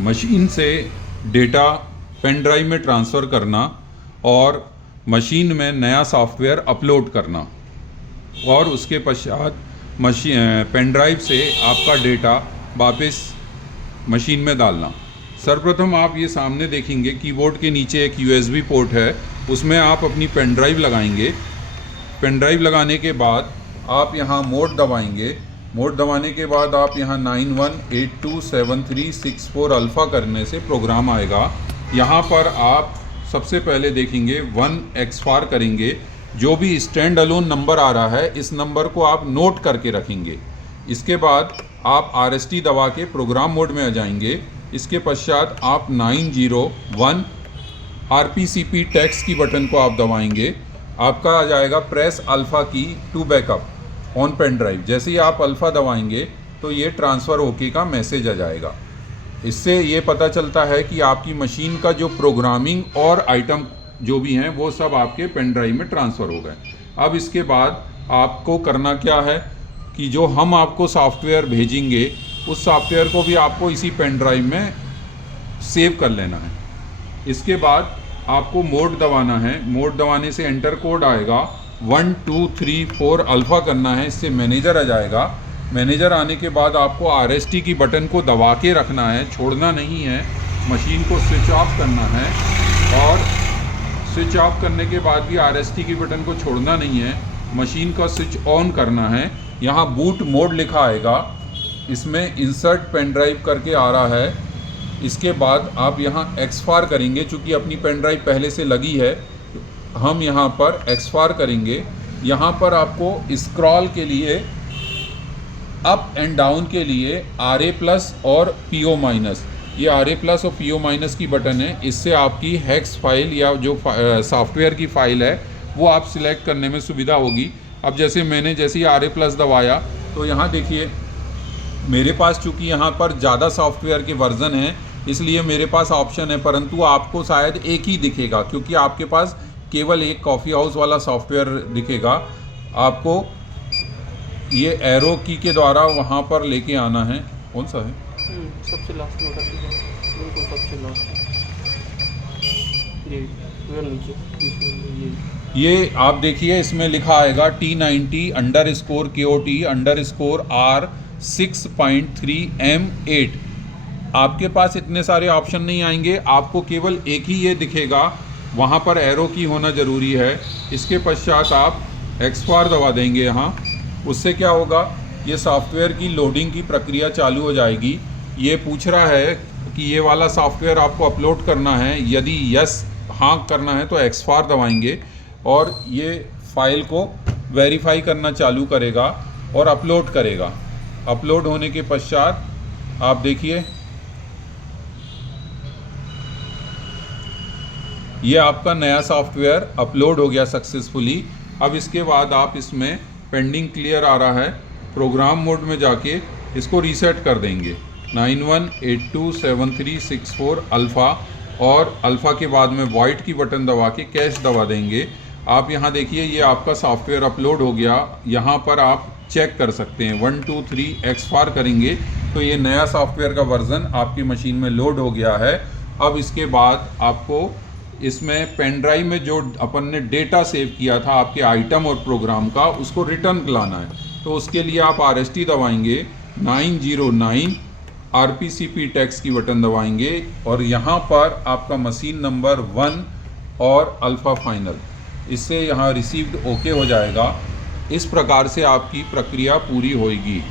Machine से data pen drive में transfer करना और मशीन में नया सॉफ्टवेयर अपलोड करना और उसके पश्चात पेन ड्राइव से आपका डेटा वापस मशीन में डालना। सर्वप्रथम आप ये सामने देखेंगे कीबोर्ड के नीचे एक USB पोर्ट है, उसमें आप अपनी पेन ड्राइव लगाएंगे। पेन ड्राइव लगाने के बाद आप यहाँ मोड दबाएंगे। मोड दबाने के बाद आप यहाँ 91827364 अल्फ़ा करने से प्रोग्राम आएगा। यहाँ पर आप सबसे पहले देखेंगे 1 एक्सफार करेंगे। जो भी स्टैंड अलोन नंबर आ रहा है इस नंबर को आप नोट करके रखेंगे। इसके बाद आप RST दबा के प्रोग्राम मोड में आ जाएंगे। इसके पश्चात आप 901 RPCP टेक्स्ट की बटन को आप दबाएंगे। आपका आ जाएगा press alpha key to backup on pen drive. जैसे ही आप अल्फ़ा दबाएंगे तो ये ट्रांसफ़र ओके का मैसेज आ जाएगा। इससे ये पता चलता है कि आपकी मशीन का जो प्रोग्रामिंग और आइटम जो भी हैं वो सब आपके पेन ड्राइव में ट्रांसफ़र हो गए। अब इसके बाद आपको करना क्या है कि जो हम आपको सॉफ्टवेयर भेजेंगे उस सॉफ्टवेयर को भी आपको इसी पेन ड्राइव में सेव कर लेना है। इसके बाद आपको मोड दबाना है। मोड दबाने से एंटर कोड आएगा, 1 2 3 4 अल्फ़ा करना है। इससे मैनेजर आ जाएगा। मैनेजर आने के बाद आपको RST की बटन को दबा के रखना है, छोड़ना नहीं है। मशीन को स्विच ऑफ करना है और स्विच ऑफ करने के बाद भी RST की बटन को छोड़ना नहीं है। मशीन का स्विच ऑन करना है। यहाँ बूट मोड लिखा आएगा, इसमें इंसर्ट पेन ड्राइव करके आ रहा है। इसके बाद आप यहाँ एक्सफार करेंगे। चूँकि अपनी पेन ड्राइव पहले से लगी है हम यहाँ पर एक्सफार करेंगे। यहाँ पर आपको स्क्रॉल के लिए अप एंड डाउन के लिए RA+ और PO-, ये RA+ और PO- की बटन है। इससे आपकी हेक्स फाइल या जो सॉफ्टवेयर की फ़ाइल है वो आप सिलेक्ट करने में सुविधा होगी। अब जैसे मैंने जैसे ही RA+ दबाया तो यहाँ देखिए मेरे पास चूँकि यहाँ पर ज़्यादा सॉफ्टवेयर के वर्ज़न हैं इसलिए मेरे पास ऑप्शन है, परंतु आपको शायद एक ही दिखेगा क्योंकि आपके पास केवल एक कॉफ़ी हाउस वाला सॉफ्टवेयर दिखेगा। आपको ये एरो की के द्वारा वहाँ पर लेके आना है। कौन सा है? सबसे लास्ट में कर दीजिए, बिल्कुल सबसे लास्ट ये नीचे ये आप देखिए इसमें लिखा आएगा T90_KOT_R 6.3M8। आपके पास इतने सारे ऑप्शन नहीं आएंगे, आपको केवल एक ही ये दिखेगा, वहाँ पर एरो की होना ज़रूरी है। इसके पश्चात आप एक्सफार दबा देंगे यहाँ। उससे क्या होगा, ये सॉफ्टवेयर की लोडिंग की प्रक्रिया चालू हो जाएगी। ये पूछ रहा है कि ये वाला सॉफ्टवेयर आपको अपलोड करना है। यदि यस हाँ करना है तो एक्सफार दबाएंगे और ये फाइल को वेरीफाई करना चालू करेगा और अपलोड करेगा। अपलोड होने के पश्चात आप देखिए ये आपका नया सॉफ्टवेयर अपलोड हो गया सक्सेसफुली। अब इसके बाद आप इसमें पेंडिंग क्लियर आ रहा है, प्रोग्राम मोड में जाके इसको रीसेट कर देंगे 91827364 अल्फ़ा और अल्फ़ा के बाद में वॉइड की बटन दबा के कैश दबा देंगे। आप यहाँ देखिए ये आपका सॉफ्टवेयर अपलोड हो गया। यहाँ पर आप चेक कर सकते हैं 1 2 3 एक्सफार करेंगे तो ये नया सॉफ्टवेयर का वर्ज़न आपकी मशीन में लोड हो गया है। अब इसके बाद आपको इसमें पेन ड्राइव में जो अपन ने डेटा सेव किया था आपके आइटम और प्रोग्राम का उसको रिटर्न लाना है। तो उसके लिए आप RST दबाएंगे, 909 RPCP टेक्स्ट की बटन दबाएंगे और यहाँ पर आपका मशीन नंबर 1 और अल्फ़ा फाइनल, इससे यहाँ रिसीव्ड ओके हो जाएगा। इस प्रकार से आपकी प्रक्रिया पूरी होएगी।